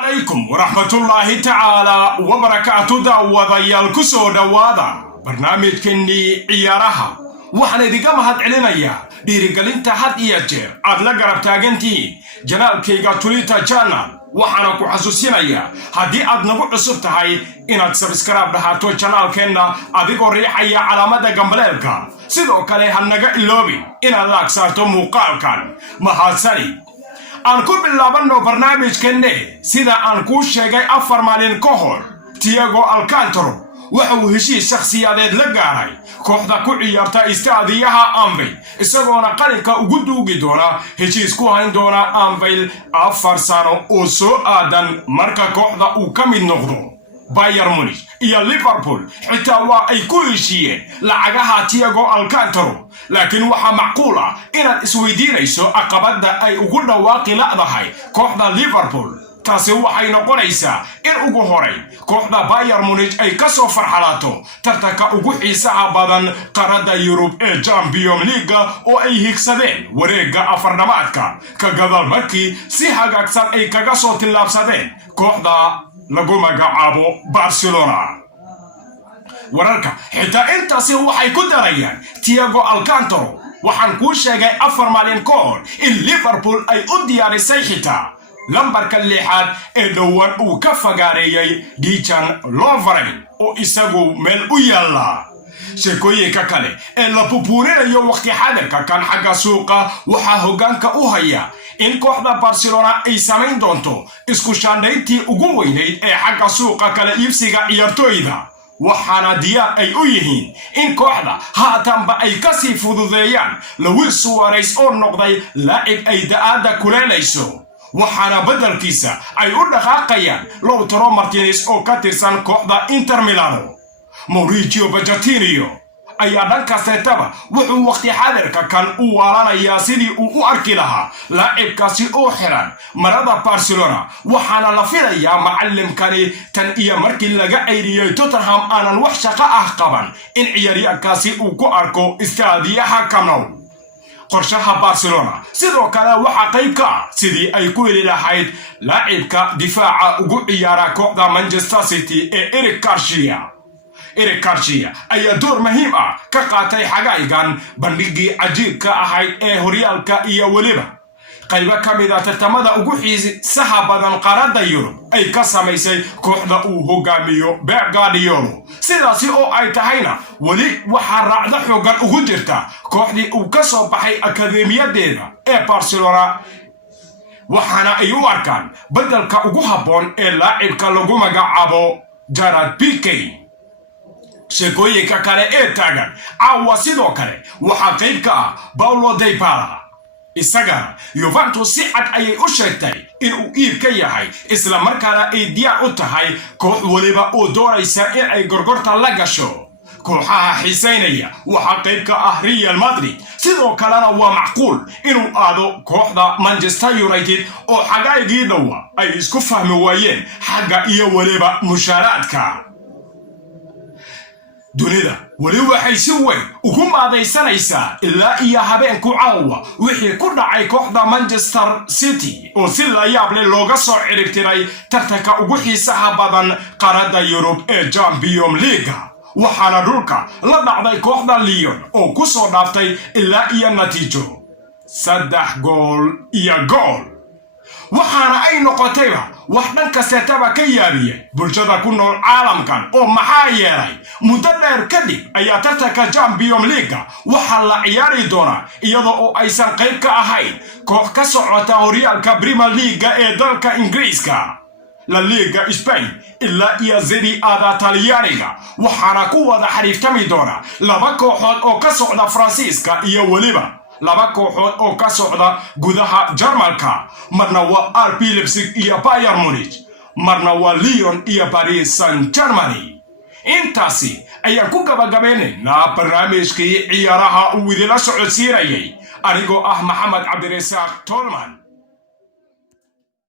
عليكم ورحمة الله تعالى وبركاته. داوديال كسو دوادا برنامج كني عيارها waxaan idiga mahad celinayaa dhiirigelinta had iyo jeer aad la garab taagantiin janaalkayga Twitter channel. waxaan ku xasuusinayaa haddii aad nagu cusub tahay inaad subscribe dhahato channelkeena adigoo riixaya calaamada gambaleelka. sidoo kale ha naga iloobin inaad like saarto muuqaalkan. mahadsani aan ku bilaabano barnaamijkeena. sida aan ku sheegay 4 maalin ka hor, Thiago Alcantara wuxuu heshiis shakhsiyadeed la gaaray kooxda ku ciyaarta istaadiyaha Anfield, isagoona qalinka ugu duugi doona heshiis ku hayn doona Anfield 4 sano oo soo aadan marka kooxda uu ka mid noqdo Bayern Munich iyo Liverpool. xitaa waa ay ku heshiiyeen lacagaha Thiago Alcantara, laakiin waxa macquul ah inaad isweydiinayso caqabada ay ugu dhawaaqi laadahay kooxda Liverpool. taasi waxay noqonaysaa in ugu horay kooxda Bayern Munich ay ka soo farxalaato tartanka ugu xiisaha badan qaarada Yurub ee Champions League oo ay higsadeen wareegga afardhamaadka ka gadaal markii si hagaagsan ay kaga soo tillaabsadeen kooxda lagu magacaabo Barcelona. wararka xitaa intaasi waxay ku darayaan Thiago Alcantara waxaan ku sheegay 4 maalin ka hor in Liverpool ay u diyaarisay xitaa lambarka 6 ee dhowaan uu ka fagaareeyay Dejan Lovren oo isagu meel u yaala. sheekooyinka kale ee la bubuurinayo waqti xadirka kan xagga suuqa waxaa hoggaanka u haya in kooxda Barcelona ay samayn doonto isku shaandhayntii ugu weynayd ee xagga suuqa kala iibsiga ciyaartooyda, waxaana diyaar ay u yihiin in kooxda haatanba ay ka sii fududeeyaan Luis Suarez oo noqday laacib ay da'ada kuleelayso, waxaana beddelkiisa ay u dhaqaaqayaan Lautaro Martinez oo ka tirsan kooxda Inter Milan. Mauricio Pochettino ayaa dhankaastetaba wuxuu waqti xadirka kan u waalanayaa sidii uu u arki lahaa laacibkaasi oo xiran marada Barcelona, waxaana la filayaa macallimkani tan iyo markii laga ceyriyay Tottenham aanan wax shaqo ah qaban in ciyaaryahankaasi uu ku arko istaadiyaha Camp Nou. qorshaha Barcelona sidoo kale waxa qayb ka ah sidii ay ku heli lahayd laacibka difaaca ugu ciyaara kooxda Manchester City ee Eric Garcia ayaa door muhiim ah ka qaatay xagaygan bandhigii cajiibka ahayd ee horyaalka iyo weliba qaybo ka mid ah tartamada ugu xiisaha badan qaarada Yurub ay ka samaysay kooxda uu hogaamiyo Pep Guardiola. sidaasi oo ay tahayna weli waxaa raacda xoogan ugu jirta kooxdii uu ka soo baxay akademiyadeeda ee Barcelona, waxaana ay u arkaan beddelka ugu habboon ee laacibka lagu magacaabo Gerard Piqué. sheekooyinka kale ee taagan caawa sidoo kale waxaa qayb ka ah Paulo Dybala. isaga Juventus si cad ayay u sheegtay in uu iib ka yahay isla markaana ay diyaar u tahay koox waliba oo doonaysa in ay gorgorta la gasho. kooxaha xiisaynaya waxaa qayb ka ah Real Madrid, sidoo kalena waa macquul inuu aado kooxda Manchester United oo xagaygii dhowa ay isku fahmi waayeen xagga iyo waliba mushaaraadka. dunida wali waxay si weyn ugu maadaysanaysaa ilaa iyo habeenku caawa wixii ku dhacay kooxda Manchester City oo si la yaab leh looga soo ciribtiray tartanka ugu xiisaha badan qaarada Yurub ee Champions League, waxaana dhulka la dhacday kooxda Lyon oo ku soo dhaaftay ilaa iyo natiijo 3 gool iyo gool, waxaana ay noqotayba wax dhankaastetaba ka yaabiyay bulshada ku nool caalamkan. oo maxaa yeelay muddo dheer kadib ayaa tartanka Champions League waxaa la ciyaari doonaa iyadoo oo aysan qayb ka ahayn koox ka socota horyaalka Premier League ee dalka Ingiriiska, La Liga Spain ilaa iyo Serie A Talyaaniga, waxaana ku wada xariiftami doona 2 kooxood oo ka socda Faransiiska iyo weliba 2 kooxood oo ka socda gudaha Jarmalka. marna waa RB Leipzig iyo Bayern Munich, marna waa Lyon iyo Paris Saint-Germain. intaasi ayaan ku gabagabaynaynaa barnaamijkii ciyaaraha uu idila socodsiinayay anigoo ah Maxamed Cabdirasaaq Tolman.